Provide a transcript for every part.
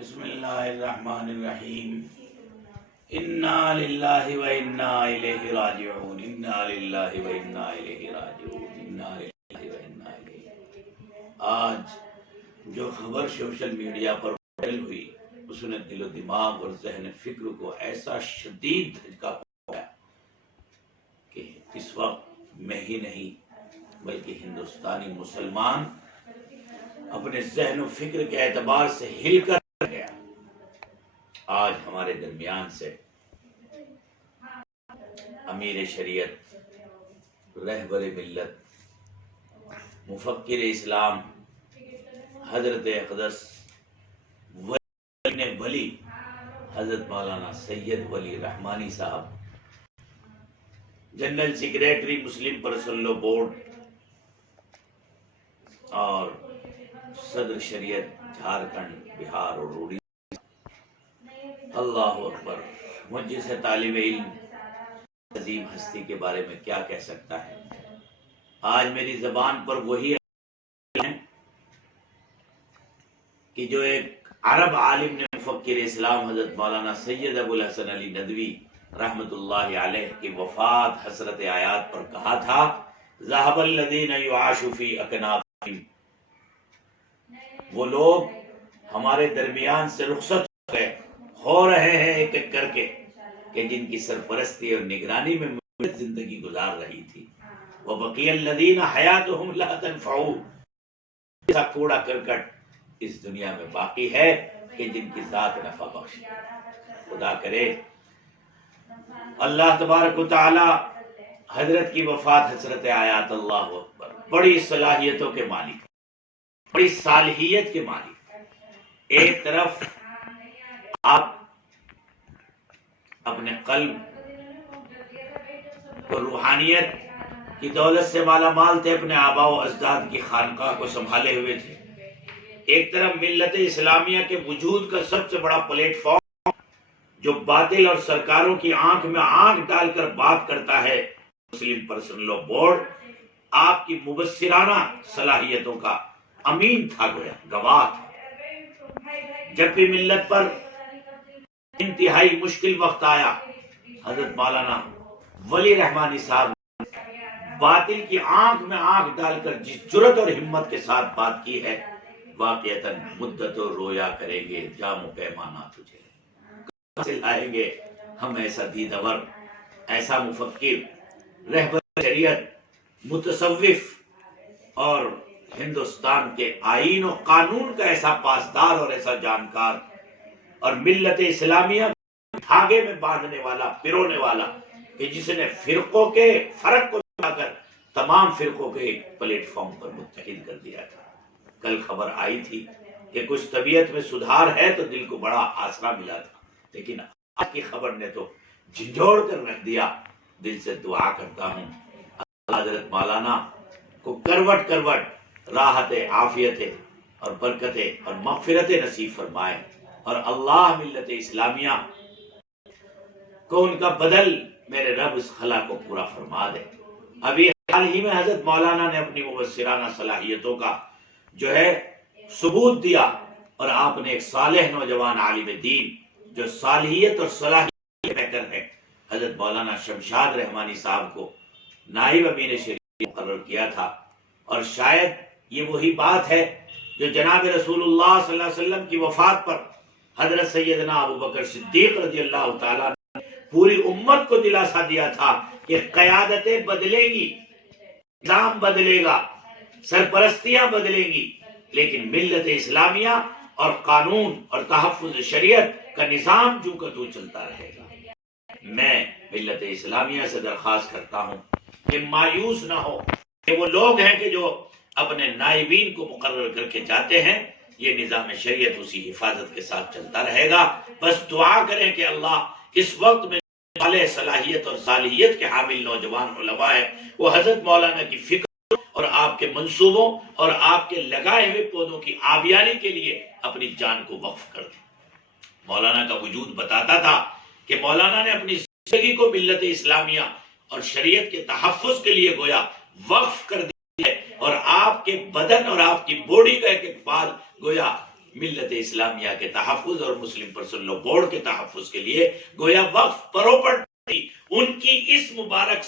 بسم اللہ الرحمن الرحیم انا للہ و انا الیہ راجعون انا للہ و انا الیہ راجعون انا للہ و انا الیہ۔ آج جو خبر سوشل میڈیا پر وائرل ہوئی اس نے دل و دماغ اور ذہن فکر کو ایسا شدید دھچکا پہنچایا کہ اس وقت میں ہی نہیں بلکہ ہندوستانی مسلمان اپنے ذہن و فکر کے اعتبار سے ہل کر گیا۔ آج ہمارے درمیان سے امیر شریعت، رہبر ملت، مفکر اسلام، حضرت اقدس ولی حضرت مولانا سید ولی رحمانی صاحب، جنرل سیکریٹری مسلم پرسنل لا بورڈ اور صدر شریعت جھارکھنڈ، بہار اور اڑیسہ۔ اللہ اکبر! مجھ جیسے طالب علم عظیم ہستی کے بارے میں کیا کہہ سکتا ہے؟ آج میری زبان پر وہی ہے کہ جو ایک عرب عالم نے مفکر اسلام حضرت مولانا سید ابو الحسن علی ندوی رحمت اللہ علیہ کی وفات حسرت آیات پر کہا تھا، ذهب الذین یعاشوا فی اکنافہم، وہ لوگ ہمارے درمیان سے رخصت ہو رہے ہیں ایک ایک کر کے کہ جن کی سرپرستی اور نگرانی میں ملت زندگی گزار رہی تھی۔ وَبَقِيَ الَّذِينَ حَيَاتُهُمْ لَا تَنْفَعُ، ایسا کوڑا کرکٹ اس دنیا میں باقی ہے کہ جن کی ذات نفع بخش۔ خدا کرے اللہ تبارک و تعالی حضرت کی وفات حسرت آیات، اللہ اکبر، بڑی صلاحیتوں کے مالک، بڑی صالحیت کے مالک۔ ایک طرف آپ اپنے قلب اور روحانیت کی دولت سے مالا مال تھے، اپنے آباء و اجداد کی خانقاہ کو سنبھالے ہوئے تھے۔ ایک طرف ملت اسلامیہ کے وجود کا سب سے بڑا پلیٹ فارم جو باطل اور سرکاروں کی آنکھ میں آنکھ ڈال کر بات کرتا ہے، مسلم پرسنل لا بورڈ آپ کی مبصرانہ صلاحیتوں کا امین تھا، گویا گواہ تھا۔ جب بھی ملت پر انتہائی مشکل وقت آیا، حضرت مولانا ولی رحمانی صاحب باطل کی آنکھ میں آنکھ ڈال کر جس جرت اور ہمت کے ساتھ بات کی ہے، واقعتاً مدت و رویا کریں گے جام و پیمانہ تجھے، کہاں سے لائیں گے ہم ایسا دیدور، ایسا مفکر، رہبر شریعت، متصوف اور ہندوستان کے آئین و قانون کا ایسا پاسدار اور ایسا جانکار اور ملت اسلامیہ دھاگے میں باندھنے والا، پرونے والا، کہ جس نے فرقوں کے فرق کو ملا کر تمام فرقوں کے ایک پلیٹ فارم پر متحد کر دیا تھا۔ کل خبر آئی تھی کہ کچھ طبیعت میں سدھار ہے تو دل کو بڑا آسرا ملا تھا، لیکن آج کی خبر نے تو جھنجھوڑ کر رکھ دیا۔ دل سے دعا کرتا ہوں اللہ حضرت مولانا کو کروٹ کروٹ راحت، عافیت اور برکت اور مغفرت نصیب فرمائے، اور اللہ ملت اسلامیہ کو ان کا بدل میرے رب اس خلا کو پورا فرما دے۔ ابھی حال ہی میں حضرت مولانا نے اپنی مبصرانہ صلاحیتوں کا جو ہے ثبوت دیا، اور آپ نے ایک صالح نوجوان عالم دین جو صالحیت اور صلاحیت کے بہتر ہے، حضرت مولانا شمشاد رحمانی صاحب کو نائب امیر شریعت مقرر کیا تھا۔ اور شاید یہ وہی بات ہے جو جناب رسول اللہ صلی اللہ علیہ وسلم کی وفات پر حضرت سیدنا ابو بکر صدیق رضی اللہ تعالیٰ نے پوری امت کو دلاسا دیا تھا کہ قیادتیں بدلیں گی، نظام بدلے گا، سرپرستیاں بدلیں گی، لیکن ملت اسلامیہ اور قانون اور تحفظ شریعت کا نظام جو کا تو چلتا رہے گا۔ میں ملت اسلامیہ سے درخواست کرتا ہوں کہ مایوس نہ ہو کہ وہ لوگ ہیں کہ جو اپنے نائبین کو مقرر کر کے جاتے ہیں، یہ نظام شریعت اسی حفاظت کے ساتھ چلتا رہے گا۔ بس دعا کریں کہ اللہ اس وقت میں والے صلاحیت اور صالحیت کے حامل نوجوان علماء ہیں، وہ حضرت مولانا کی فکر اور آپ کے منصوبوں اور آپ کے لگائے ہوئے پودوں کی آبیاری کے لیے اپنی جان کو وقف کر دیں۔ مولانا کا وجود بتاتا تھا کہ مولانا نے اپنی زندگی کو ملت اسلامیہ اور شریعت کے تحفظ کے لیے گویا وقف کر دیا ہے، اور آپ کے بدن اور آپ کی باڈی کا ایک ایک بال گویا ملت اسلامیہ کے تحفظ اور مسلم پرسنل لا بورڈ کے تحفظ کے لیے گویا وقف پراپرٹی ان کی اس مبارک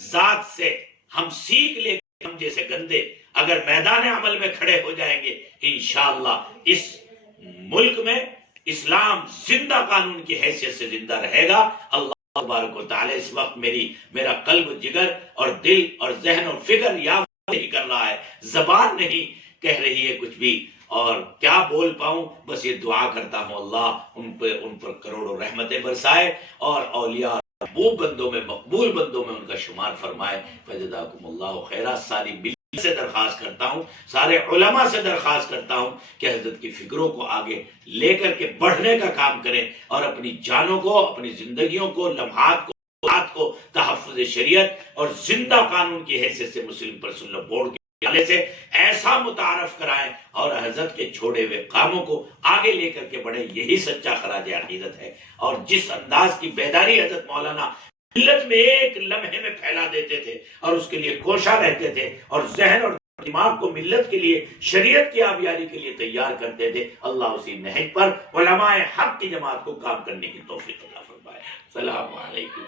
ذات سے ہم سیکھ لے کے ہم جیسے گندے اگر میدان عمل میں کھڑے ہو جائیں گے انشاءاللہ اس ملک میں اسلام زندہ قانون کی حیثیت سے زندہ رہے گا۔ اللہ تبارک و تعالی اس وقت میرا قلب جگر اور دل اور ذہن اور فکر یا نہیں کر رہا ہے، زبان نہیں کہہ رہی ہے کچھ بھی، اور کیا بول پاؤں، بس یہ دعا کرتا ہوں اللہ ان پر کروڑوں رحمتیں برسائے اور اولیاء محبوب بندوں میں مقبول بندوں میں ان کا شمار فرمائے۔ فجزاکم اللہ خیرہ۔ ساری ملت سے درخواست کرتا ہوں، سارے علماء سے درخواست کرتا ہوں کہ حضرت کی فکروں کو آگے لے کر کے بڑھنے کا کام کریں اور اپنی جانوں کو، اپنی زندگیوں کو، لمحات کو تحفظ شریعت اور زندہ قانون کی حیثیت سے مسلم پرسنل لا بورڈ کے حوالے سے ایسا متعارف کرائیں اور حضرت کے چھوڑے ہوئے کاموں کو آگے لے کر کے بڑھیں۔ یہی سچا خراج عقیدت ہے۔ اور جس انداز کی بیداری حضرت مولانا ملت میں ایک لمحے میں پھیلا دیتے تھے اور اس کے لیے کوشاں رہتے تھے اور ذہن اور دماغ کو ملت کے لیے، شریعت کی آبیاری کے لیے تیار کرتے تھے، اللہ اسی نہج پر علماء حق کی جماعت کو کام کرنے کی توفیق عطا فرمائے۔ السلام علیکم۔